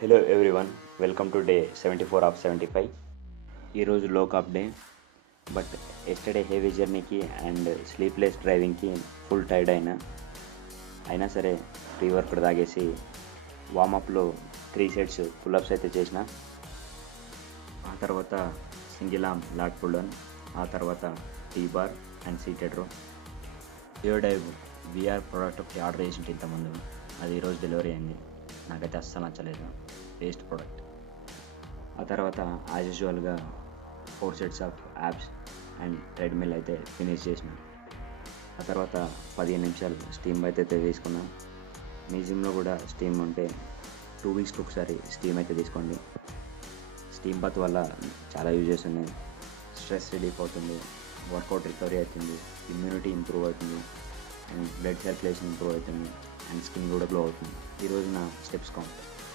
Hello everyone, welcome to day 74 of 75. ఈరోజు లో కాప్ డే, బట్ ఎస్టర్డే హెవీ జర్నీకి అండ్ స్లీప్లెస్ డ్రైవింగ్కి ఫుల్ టైర్డ్ అయినా సరే ప్రీ వర్కౌట్ తాగేసి వామప్లో 3 సెట్స్ పుల్అప్స్ అయితే చేసిన. ఆ తర్వాత single arm lat pull down, ఆ తర్వాత T bar and seated row. థియోడైవ్ విఆర్ ప్రోడక్ట్ ఒకటి ఆర్డర్ చేసింటి ఇంతకుముందు, అది ఈరోజు డెలివరీ అయింది. నాకైతే అస్సలు నచ్చలేదు, వేస్ట్ ప్రోడక్ట్. ఆ తర్వాత యాజ్ యూజువల్గా 4 sets of apps and treadmill అయితే ఫినిష్ చేసిన. ఆ తర్వాత 15 నిమిషాలు స్టీమ్ బాత్ అయితే తీసుకున్నాం. మీ జిమ్లో కూడా స్టీమ్ ఉంటే 2 వీక్స్కి ఒకసారి స్టీమ్ అయితే తీసుకోండి. స్టీమ్ బాత్ వల్ల చాలా యూజెస్ ఉన్నాయి. స్ట్రెస్ రిలీఫ్ అవుతుంది, వర్కౌట్ రికవరీ అవుతుంది, ఇమ్యూనిటీ ఇంప్రూవ్ అవుతుంది, అండ్ బ్లడ్ సర్క్యులేషన్ ఇంప్రూవ్ అవుతుంది, అండ్ స్కిన్ కూడా గ్లో అవుతుంది. ఈరోజు నా స్టెప్స్ కౌంట్.